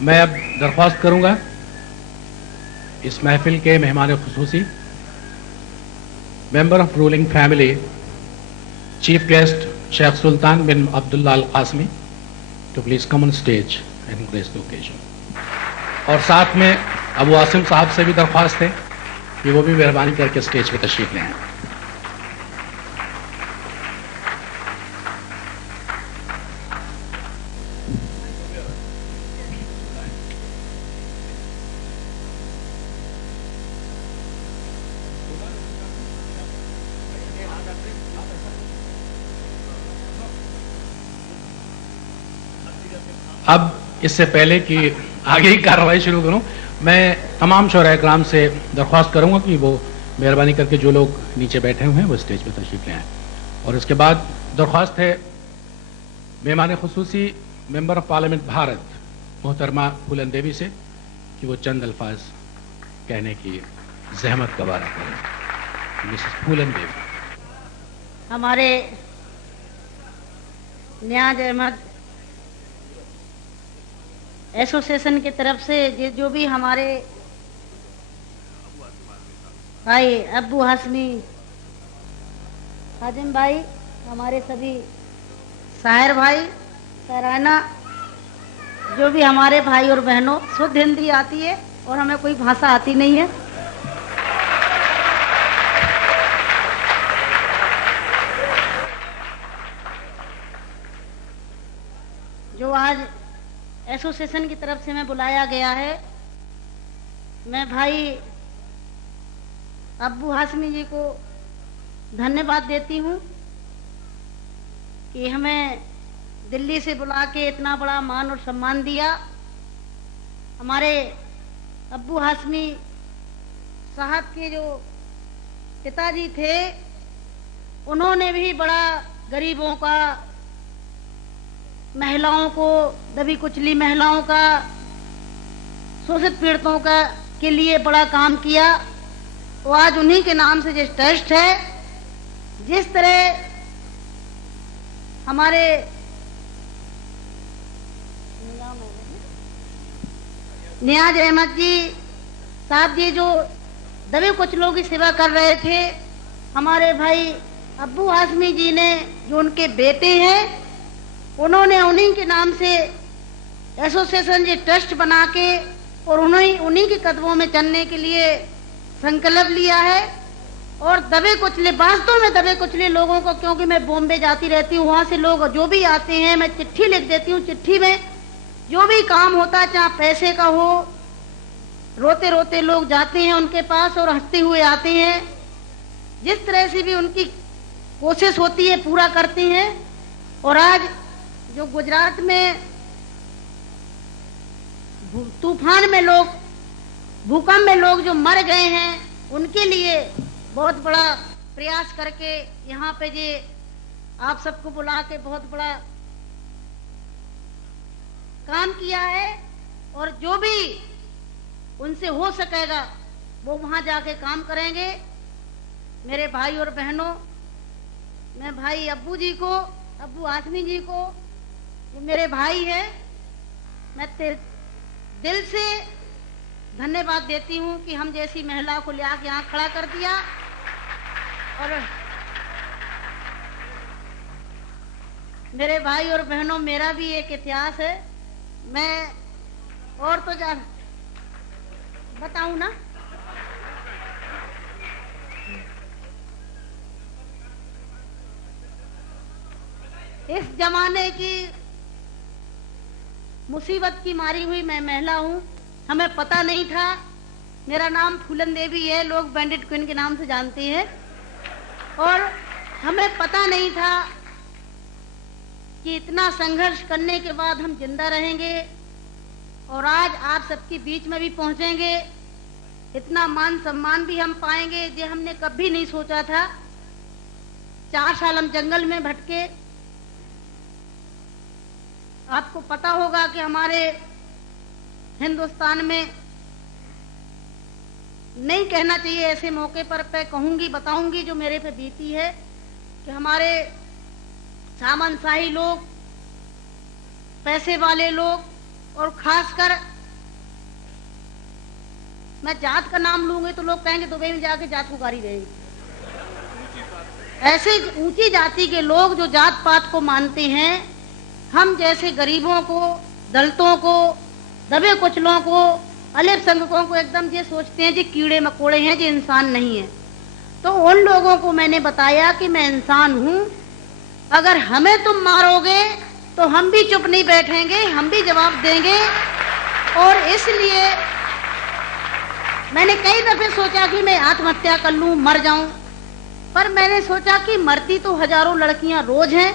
मैं अब दरख्वास्त करूंगा इस महफिल के मेहमान खुसूसी member of ruling family chief guest Sheikh Sultan bin Abdullah Al Qasimi to please come on stage and grace the occasion. और साथ में अबू आसिम साहब से भी दरख्वास्त है कि वो भी मेहरबानी करके स्टेज पर तशरीफ ले आएं। अब इससे पहले कि आगे ही कार्रवाई शुरू करूं, मैं तमाम शोहरा-ए-किराम से दरख्वास्त करूंगा कि वो मेहरबानी करके जो लोग नीचे बैठे हुए हैं वो स्टेज पर तशरीफ ले आएं। और इसके बाद दरख्वास्त है मेहमान खुसूसी मेंबर ऑफ पार्लियामेंट भारत मोहतरमा फूलन देवी से कि वो चंद अल्फाज कहने की जहमत गवारा करें। मिसेस फूलन देवी। हमारे नियाज अहमद एसोसिएशन की तरफ से जो भी हमारे भाई अब्बू हाशमी हाजिम भाई, हमारे सभी साहिर भाई, सराना, जो भी हमारे भाई और बहनों, शुद्ध हिंदी आती है और हमें कोई भाषा आती नहीं है। जो आज एसोसिएशन की तरफ से मैं बुलाया गया है, मैं भाई अब्बू हाशमी जी को धन्यवाद देती हूँ कि हमें दिल्ली से बुला के इतना बड़ा मान और सम्मान दिया। हमारे अब्बू हाशमी साहब के जो पिताजी थे, उन्होंने भी बड़ा गरीबों का, महिलाओं को, दबी कुचली महिलाओं का, शोषित पीड़ितों का के लिए बड़ा काम किया। तो आज उन्हीं के नाम से जिस ट्रस्ट है, जिस तरह हमारे नियाज अहमद जी साहब जी जो दबे कुचलों की सेवा कर रहे थे, हमारे भाई अब्बू हाशमी जी ने जो उनके बेटे हैं, उन्होंने उन्हीं के नाम से एसोसिएशन जी ट्रस्ट बना के और उन्हीं के कदमों में चलने के लिए संकल्प लिया है। और दबे कुचले, वास्तव में दबे कुचले लोगों को, क्योंकि मैं बॉम्बे जाती रहती हूँ, वहाँ से लोग जो भी आते हैं, मैं चिट्ठी लिख देती हूँ, चिट्ठी में जो भी काम होता है, चाहे पैसे का हो, रोते रोते लोग जाते हैं उनके पास और हंसते हुए आते हैं। जिस तरह से भी उनकी कोशिश होती है पूरा करते हैं। और आज जो गुजरात में तूफान में लोग, भूकंप में लोग जो मर गए हैं, उनके लिए बहुत बड़ा प्रयास करके यहाँ पे ये आप सबको बुला के बहुत बड़ा काम किया है। और जो भी उनसे हो सकेगा वो वहां जाके काम करेंगे। मेरे भाई और बहनों, मैं भाई अब्बू जी को, अब्बू हाशमी जी को, ये मेरे भाई है, मैं दिल से धन्यवाद देती हूँ कि हम जैसी महिला को ले आके यहाँ खड़ा कर दिया। और मेरे भाई और बहनों, मेरा भी एक इतिहास है, मैं और तो जान बताऊं ना। इस जमाने की मुसीबत की मारी हुई मैं महिला हूँ। हमें पता नहीं था, मेरा नाम फूलन देवी है, लोग बैंडिट क्वीन के नाम से जानते हैं। और हमें पता नहीं था कि इतना संघर्ष करने के बाद हम जिंदा रहेंगे और आज आप सबके बीच में भी पहुंचेंगे, इतना मान सम्मान भी हम पाएंगे, ये हमने कभी नहीं सोचा था। 4 साल हम जंगल में भटके। आपको पता होगा कि हमारे हिंदुस्तान में, नहीं कहना चाहिए ऐसे मौके पर, कहूंगी, बताऊंगी जो मेरे पे बीती है, कि हमारे सामंतशाही लोग, पैसे वाले लोग और खासकर मैं जात का नाम लूंगी तो लोग कहेंगे दुबई में जाके जात को गारी देगी। ऐसे ऊंची जाति के लोग जो जात पात को मानते हैं, हम जैसे गरीबों को, दलितों को, दबे कुचलों को, अल्पसंख्यकों को एकदम ये सोचते हैं जी कीड़े मकोड़े हैं, जी इंसान नहीं है। तो उन लोगों को मैंने बताया कि मैं इंसान हूं, अगर हमें तुम मारोगे तो हम भी चुप नहीं बैठेंगे, हम भी जवाब देंगे। और इसलिए मैंने कई दफे सोचा कि मैं आत्महत्या कर लूं, मर जाऊं, पर मैंने सोचा कि मरती तो हजारों लड़कियां रोज हैं।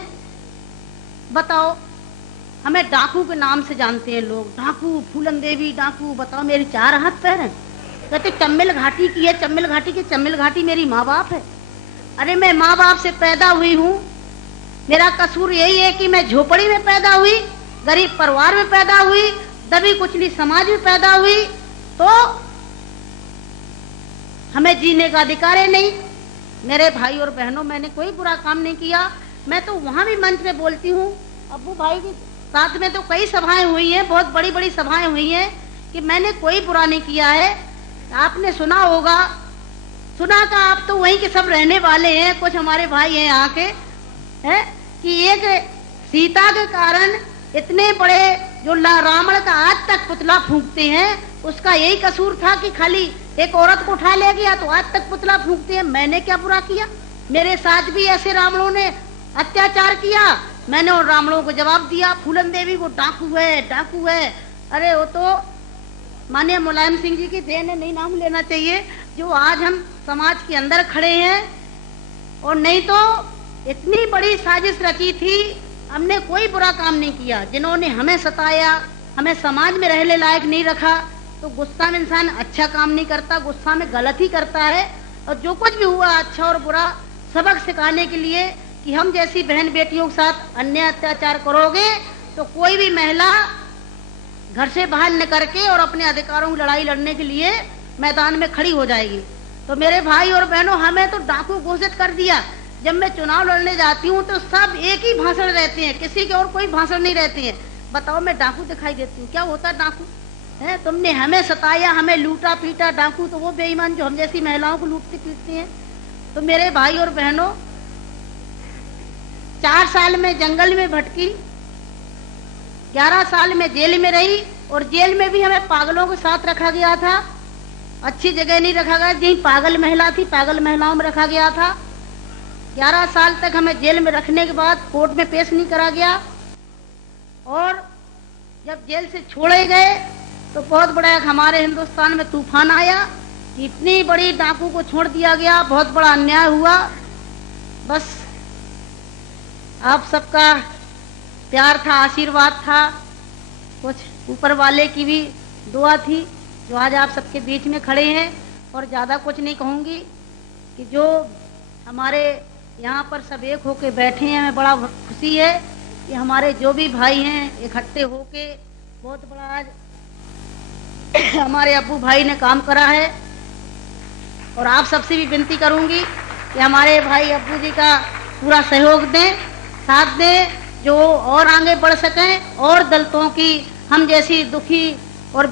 बताओ, हमें डाकू के नाम से जानते हैं लोग, डाकू, फूलन देवी डाकू। बताओ, मेरी 4 हाथ पैर हैं। कहते चम्मिल घाटी की है, चम्मिल घाटी की। चम्मिल घाटी मेरी माँ बाप है। अरे मैं माँ बाप से पैदा हुई हूँ, मेरा कसूर यही है कि मैं झोपड़ी में पैदा हुई, गरीब परिवार में पैदा हुई, दबी कुचली समाज में पैदा हुई, तो हमें जीने का अधिकार है नहीं। मेरे भाई और बहनों, मैंने कोई बुरा काम नहीं किया। मैं तो वहां भी मंच में बोलती हूँ, अब्बू भाई के साथ में तो कई सभाएं हुई हैं, बहुत बड़ी बड़ी सभाएं हुई हैं, कि मैंने कोई बुरा नहीं किया है। आपने सुना होगा, सुना का आप तो वहीं के सब रहने वाले हैं, कुछ हमारे भाई हैं यहाँ के, है कि एक सीता के कारण इतने बड़े जो रावण का आज तक पुतला फूंकते हैं, उसका यही कसूर था कि खाली एक औरत को उठा ले गया तो आज तक पुतला फूंकते हैं। मैंने क्या बुरा किया? मेरे साथ भी ऐसे रावणों ने अत्याचार किया, मैंने उन रावणों को जवाब दिया। फूलन देवी को डाकू है, डाकू है। अरे वो तो माननीय मुलायम सिंह जी की देन है, नहीं नाम लेना चाहिए, जो आज हम समाज के अंदर खड़े हैं। और नहीं तो इतनी बड़ी साजिश रची थी, हमने कोई बुरा काम नहीं किया। जिन्होंने हमें सताया, हमें समाज में रहने लायक नहीं रखा, तो गुस्सा में इंसान अच्छा काम नहीं करता, गुस्सा में गलत ही करता है। और जो कुछ भी हुआ अच्छा और बुरा सबक सिखाने के लिए कि हम जैसी बहन बेटियों के साथ अन्याय अत्याचार करोगे तो कोई भी महिला घर से बाहर निकल के और अपने अधिकारों की लड़ाई लड़ने के लिए मैदान में खड़ी हो जाएगी। तो मेरे भाई और बहनों, हमें तो डाकू घोषित कर दिया। जब मैं चुनाव लड़ने जाती हूँ तो सब एक ही भाषण रहते हैं, किसी के और कोई भाषण नहीं रहते हैं। बताओ, मैं डाकू दिखाई देती हूँ? क्या होता है डाकू? है, तुमने हमें सताया, हमें लूटा पीटा। डाकू तो वो बेईमान जो हम जैसी महिलाओं को लूटते पीटते हैं। तो मेरे भाई और बहनों, 4 साल में जंगल में भटकी, 11 साल में जेल में रही, और जेल में भी हमें पागलों के साथ रखा गया था। अच्छी जगह नहीं रखा गया, जहीं पागल महिला थी, पागल महिलाओं में रखा गया था। 11 साल तक हमें जेल में रखने के बाद कोर्ट में पेश नहीं करा गया। और जब जेल से छोड़े गए तो बहुत बड़ा हमारे हिंदुस्तान में तूफान आया कि इतनी बड़ी डाकू को छोड़ दिया गया, बहुत बड़ा अन्याय हुआ। बस आप सबका प्यार था, आशीर्वाद था, कुछ ऊपर वाले की भी दुआ थी, जो आज आप सबके बीच में खड़े हैं। और ज़्यादा कुछ नहीं कहूँगी कि जो हमारे यहाँ पर सब एक होके बैठे हैं, हमें बड़ा खुशी है कि हमारे जो भी भाई हैं इकट्ठे होके बहुत बड़ा आज हमारे अब्बू भाई ने काम करा है। और आप सबसे भी विनती करूंगी कि हमारे भाई अब्बू जी का पूरा सहयोग दें, साथ दें, जो और आगे बढ़ सकें और दलितों की, हम जैसी दुखी और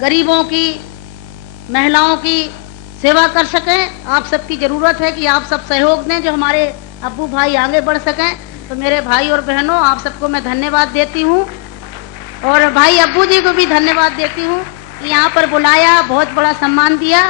गरीबों की, महिलाओं की सेवा कर सकें। आप सबकी जरूरत है कि आप सब सहयोग दें, जो हमारे अब्बू भाई आगे बढ़ सकें। तो मेरे भाई और बहनों, आप सबको मैं धन्यवाद देती हूँ, और भाई अब्बू जी को भी धन्यवाद देती हूँ कि यहाँ पर बुलाया, बहुत बड़ा सम्मान दिया।